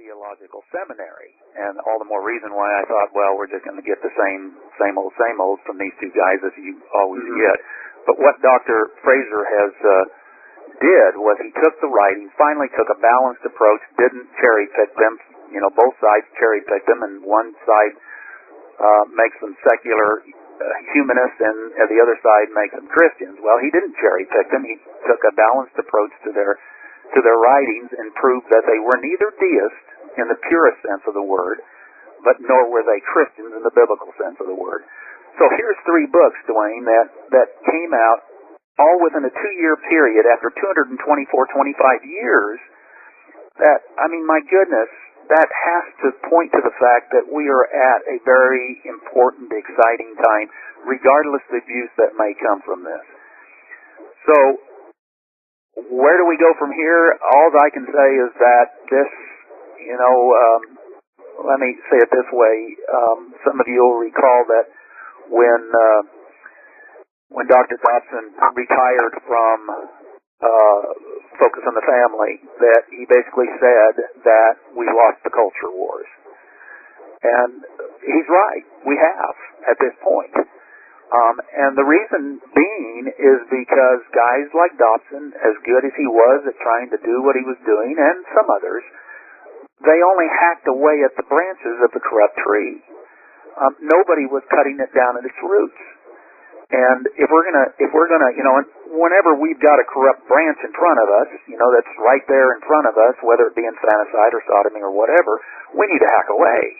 theological seminary, and all the more reason why I thought, well, we're just going to get the same old from these two guys as you always get. But what Dr. Fraser has did was he took the writings, finally took a balanced approach, didn't cherry pick them. Both sides cherry pick them, and one side makes them secular humanists, and the other side makes them Christians. Well, he didn't cherry pick them. He took a balanced approach to their writings and proved that they were neither deists in the purest sense of the word, but nor were they Christians in the biblical sense of the word. So here's 3 books, Dwayne, that came out all within a 2-year period after 25 years. That, my goodness, that has to point to the fact that we are at a very important, exciting time, regardless of the abuse that may come from this. So, where do we go from here? All I can say is that this, let me say it this way. Some of you will recall that when Dr. Dobson retired from Focus on the Family, that he basically said that we lost the culture wars. And he's right. We have at this point. And the reason being is because guys like Dobson, as good as he was at trying to do what he was doing, and some others, they only hacked away at the branches of the corrupt tree. Nobody was cutting it down at its roots. And if we're gonna, whenever we've got a corrupt branch in front of us, that's right there in front of us, whether it be infanticide or sodomy or whatever, we need to hack away.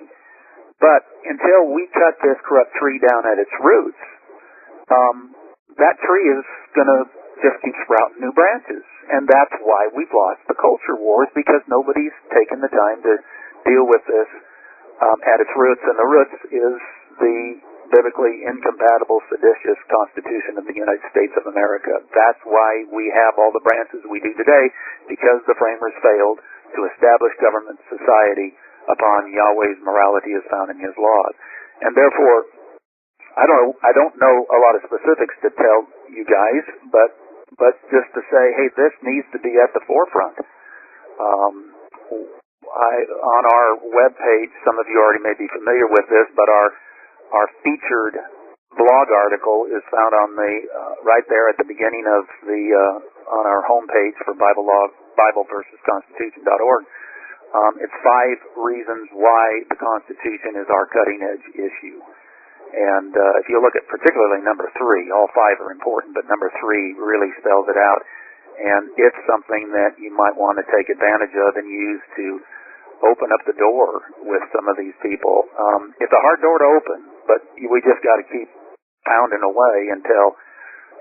But until we cut this corrupt tree down at its roots, that tree is gonna just keep sprouting new branches. And that's why we've lost the culture wars, because nobody's taken the time to deal with this at its roots. And the roots is the biblically incompatible, seditious Constitution of the United States of America. That's why we have all the branches we do today, because the framers failed to establish government society upon Yahweh's morality as found in His laws. And therefore, I don't know a lot of specifics to tell you guys, but just to say, hey, this needs to be at the forefront. On our webpage, some of you already may be familiar with this, but our featured blog article is found on the right there at the beginning of the on our homepage for BibleVersusConstitution.org. It's 5 reasons why the Constitution is our cutting-edge issue. And if you look at particularly number 3, all 5 are important, but number 3 really spells it out. And it's something that you might want to take advantage of and use to open up the door with some of these people. It's a hard door to open, but we just got to keep pounding away until,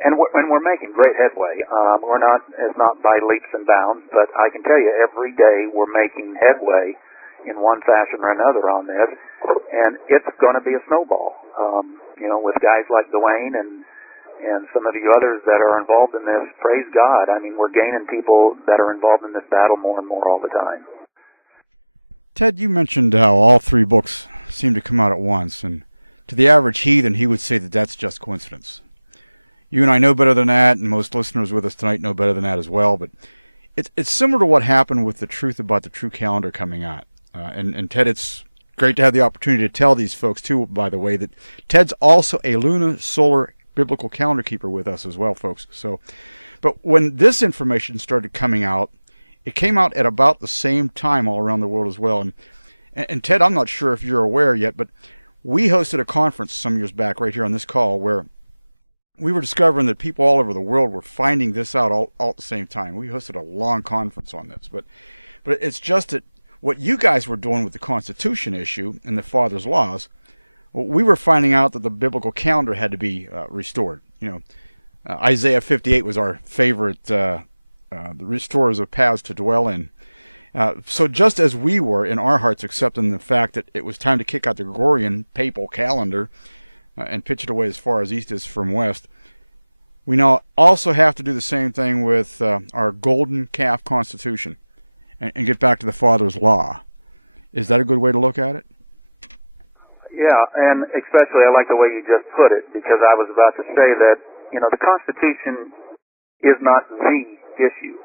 and we're making great headway. It's not by leaps and bounds, but I can tell you every day we're making headway in one fashion or another on this, and it's going to be a snowball. With guys like Dwayne and some of you others that are involved in this, praise God. We're gaining people that are involved in this battle more and more all the time. Ted, you mentioned how all 3 books seem to come out at once, and to the average heathen, he would say that that's just coincidence. You and I know better than that, and most listeners with us tonight know better than that as well, but it's similar to what happened with the Truth About the True Calendar coming out. And Ted, it's great to have the opportunity to tell these folks, too, by the way, that Ted's also a lunisolar biblical calendar keeper with us as well, folks. But when this information started coming out, it came out at about the same time all around the world as well. And Ted, I'm not sure if you're aware yet, but we hosted a conference some years back right here on this call where we were discovering that people all over the world were finding this out all at the same time. We hosted a long conference on this. But it's just that what you guys were doing with the Constitution issue and the Father's laws, well, we were finding out that the biblical calendar had to be restored. Isaiah 58 was our favorite, the restorers of paths to dwell in. So just as we were in our hearts accepting the fact that it was time to kick out the Gregorian papal calendar and pitch it away as far as east is from west, we now also have to do the same thing with our golden calf Constitution and get back to the Father's law. Is that a good way to look at it? Yeah, and especially I like the way you just put it, because I was about to say that, the Constitution is not the issue.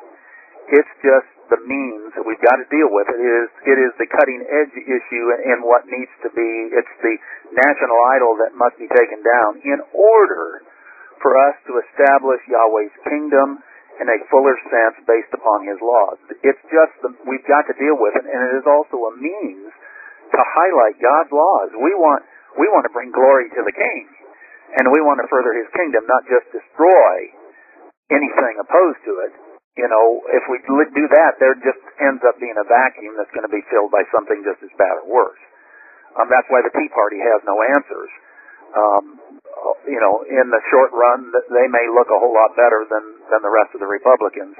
It's just the means that we've got to deal with. It is the cutting edge issue and what needs to be. It's the national idol that must be taken down in order for us to establish Yahweh's kingdom in a fuller sense based upon His laws. It's just we've got to deal with it, and it is also a means to highlight God's laws. We want to bring glory to the King, and we want to further His kingdom, not just destroy anything opposed to it. You know, if we do that, there just ends up being a vacuum that's going to be filled by something just as bad or worse. That's why the Tea Party has no answers. You know, in the short run, they may look a whole lot better than the rest of the Republicans,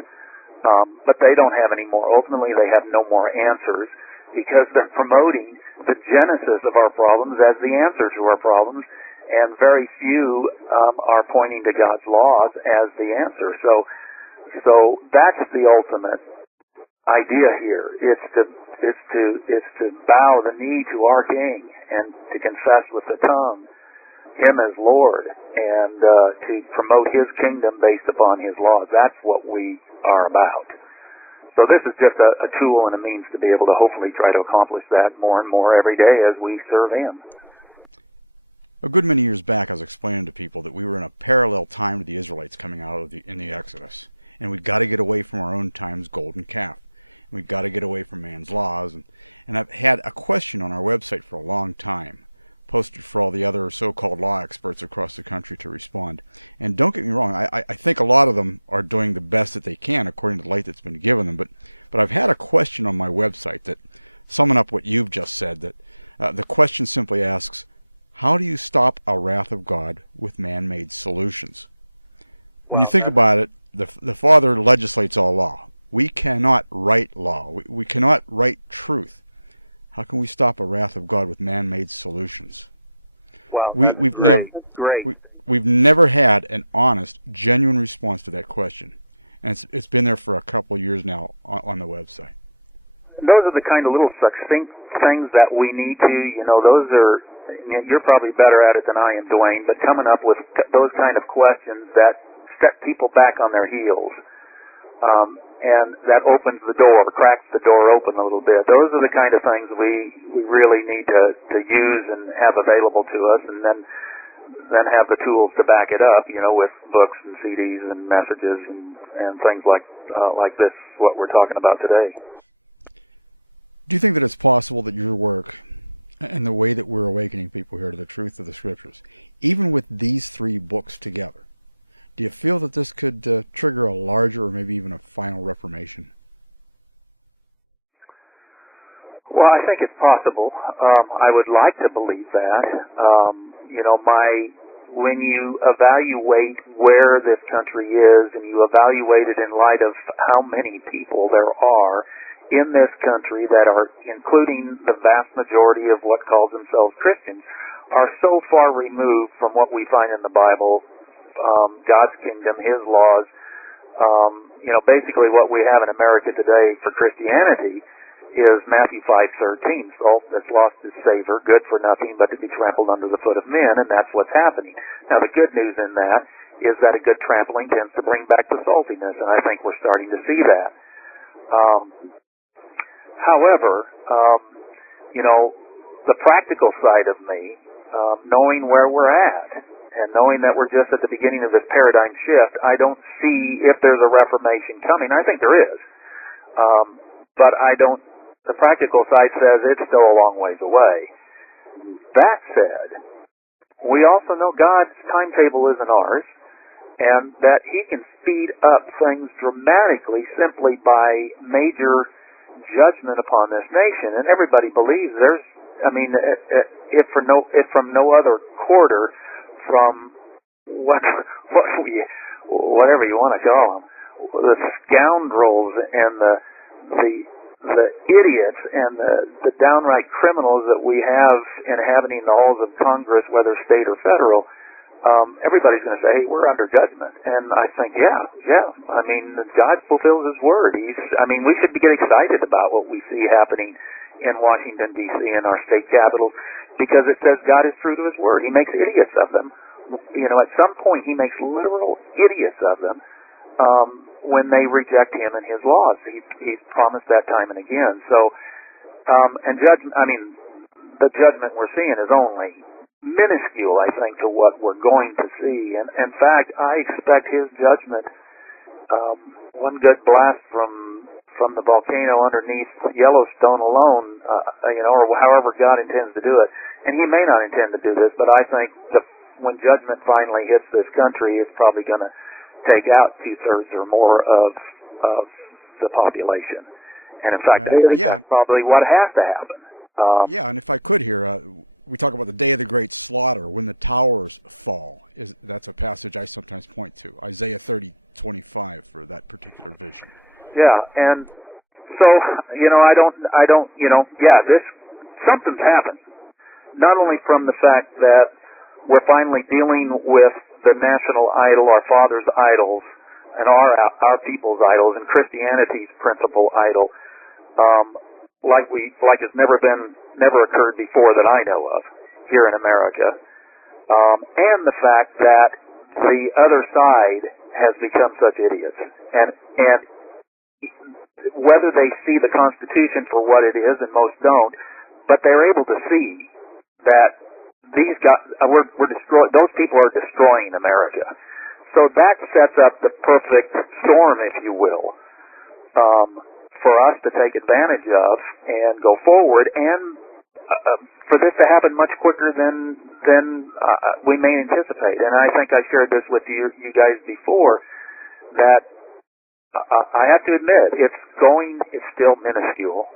but they don't have any more. Ultimately, they have no more answers because they're promoting the genesis of our problems as the answer to our problems, and very few are pointing to God's laws as the answer. So that's the ultimate idea here. It's to bow the knee to our King and to confess with the tongue Him as Lord, and to promote His kingdom based upon His laws. That's what we are about. So this is just a tool and a means to be able to hopefully try to accomplish that more and more every day as we serve Him. A good many years back, I was explaining to people that we were in a parallel time to the Israelites coming out in the Exodus, and we'd got to get away from our own time's golden calf. We've got to get away from man's laws. And I've had a question on our website for a long time, posted for all the other so-called law experts across the country to respond. And don't get me wrong, I think a lot of them are doing the best that they can according to the light that's been given them. But I've had a question on my website that, summing up what you've just said, that the question simply asks, how do you stop a wrath of God with man-made solutions? When you think about it, the Father legislates all law. We cannot write law. We cannot write truth. How can we stop a wrath of God with man-made solutions? Wow, that's great. We've never had an honest, genuine response to that question, and it's been there for a couple of years now on the website. Those are the kind of little succinct things that we need to, those are, you're probably better at it than I am, Dwayne, but coming up with those kind of questions that set people back on their heels, and that opens the door, cracks the door open a little bit. Those are the kind of things we really need to use and have available to us, and then have the tools to back it up, with books and CDs and messages and things like this, what we're talking about today. Do you think that it's possible that your work and the way that we're awakening people here to the truth of the Scriptures, even with these three books together, do you feel that this could trigger a larger or maybe even a final reformation? Well, I think it's possible. I would like to believe that. When you evaluate where this country is, and you evaluate it in light of how many people there are in this country that are, including the vast majority of what calls themselves Christians, are so far removed from what we find in the Bible, God's kingdom, His laws. Basically what we have in America today for Christianity is Matthew 5:13, salt that's lost its savor, good for nothing but to be trampled under the foot of men, and that's what's happening. Now the good news in that is that a good trampling tends to bring back the saltiness, and I think we're starting to see that. However, the practical side of me, knowing where we're at, and knowing that we're just at the beginning of this paradigm shift, I don't see if there's a reformation coming. I think there is. But the practical side says it's still a long ways away. That said, we also know God's timetable isn't ours, and that He can speed up things dramatically simply by major judgment upon this nation. And everybody believes if from no other quarter, from whatever you want to call them, the scoundrels and the idiots and the downright criminals that we have inhabiting the halls of Congress, whether state or federal, everybody's going to say, hey, we're under judgment. And I think, yeah. God fulfills His word. We should get excited about what we see happening in Washington, D.C., and our state capitals, because it says God is true to His word. He makes idiots of them. At some point He makes literal idiots of them. when they reject him and his laws. He's promised that time and again. So, and the judgment we're seeing is only minuscule, I think, to what we're going to see. And in fact, I expect his judgment, one good blast from the volcano underneath Yellowstone alone, or however God intends to do it. And he may not intend to do this, but I think when judgment finally hits this country, it's probably going to take out 2/3 or more of the population. And in fact, I think that's probably what has to happen. And if I could here, we talk about the day of the great slaughter, when the towers fall. That's a passage I sometimes point to, Isaiah 30:25, for that particular vision. Yeah, and so, something's happening. Not only from the fact that we're finally dealing with the national idol, our father's idols, and our people's idols, and Christianity's principal idol, like it's never occurred before that I know of here in America, and the fact that the other side has become such idiots, and whether they see the Constitution for what it is, and most don't, but they're able to see that these guys, those people are destroying America. So that sets up the perfect storm, if you will, for us to take advantage of and go forward, and for this to happen much quicker than we may anticipate. And I think I shared this with you guys before, that I have to admit, it's still minuscule.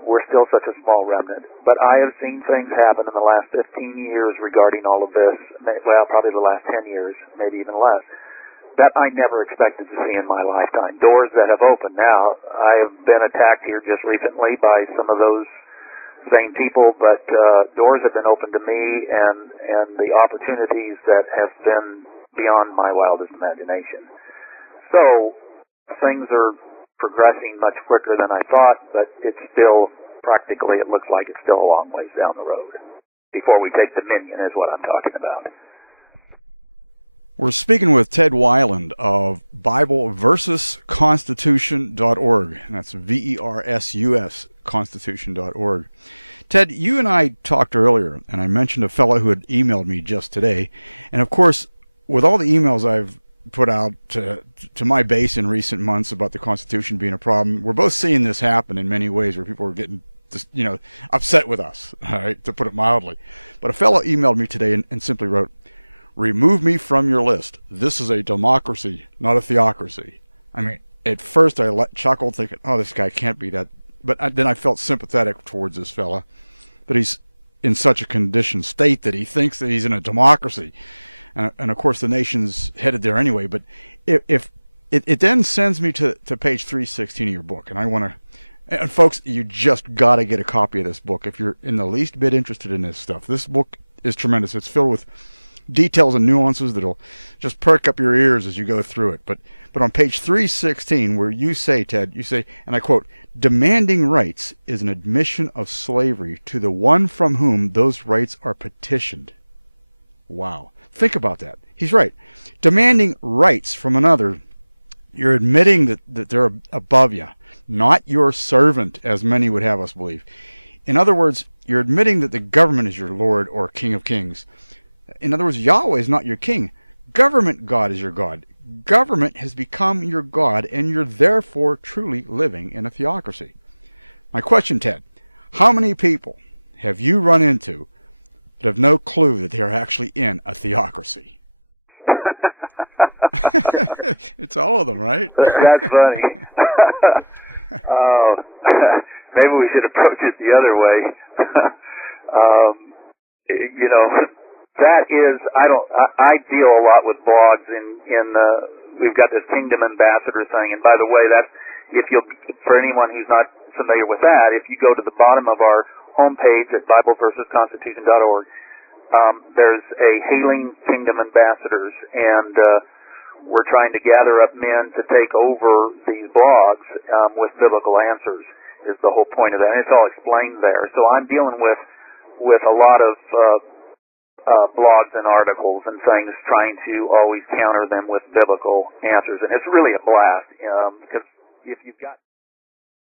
We're still such a small remnant. But I have seen things happen in the last 15 years regarding all of this, well, probably the last 10 years, maybe even less, that I never expected to see in my lifetime. Doors that have opened. Now, I have been attacked here just recently by some of those same people, but doors have been opened to me, and the opportunities that have been beyond my wildest imagination. So, things are progressing much quicker than I thought, but it's still, practically, it looks like it's still a long ways down the road before we take dominion, is what I'm talking about. We're speaking with Ted Weiland of BibleVersusConstitution.org, and that's VERSUS Constitution.org. Ted, you and I talked earlier, and I mentioned a fellow who had emailed me just today, and of course, with all the emails I've put out to my base in recent months about the Constitution being a problem, we're both seeing this happen in many ways where people are getting upset with us, all right, to put it mildly. But a fellow emailed me today and simply wrote, "Remove me from your list. This is a democracy, not a theocracy." I mean, at first I chuckled thinking, oh, this guy can't be that. But then I felt sympathetic towards this fella, that he's in such a conditioned state that he thinks that he's in a democracy. And of course, the nation's headed there anyway. But if it then sends me to page 316 of your book, and I want to, and folks, you just got to get a copy of this book if you're in the least bit interested in this stuff. This book is tremendous. It's filled with details and nuances that'll just perk up your ears as you go through it. But on page 316, where you say, Ted, you say, and I quote, "Demanding rights is an admission of slavery to the one from whom those rights are petitioned." Wow. Think about that. He's right. Demanding rights from another, you're admitting that they're above you, not your servant, as many would have us believe. In other words, you're admitting that the government is your Lord or King of Kings. In other words, Yahweh is not your king. Government God is your God. Government has become your God, and you're therefore truly living in a theocracy. My question, Ted, how many people have you run into that have no clue that they're actually in a theocracy? It's all of them, right? That's funny. Maybe we should approach it the other way. That is, I deal a lot with blogs we've got this Kingdom Ambassador thing, and by the way, that's, for anyone who's not familiar with that, if you go to the bottom of our homepage at BibleVersusConstitution.org, there's a Hailing Kingdom Ambassadors, and we're trying to gather up men to take over these blogs with biblical answers, is the whole point of that, and it's all explained there. So I'm dealing with a lot of blogs and articles and things, trying to always counter them with biblical answers. And it's really a blast, because if you've got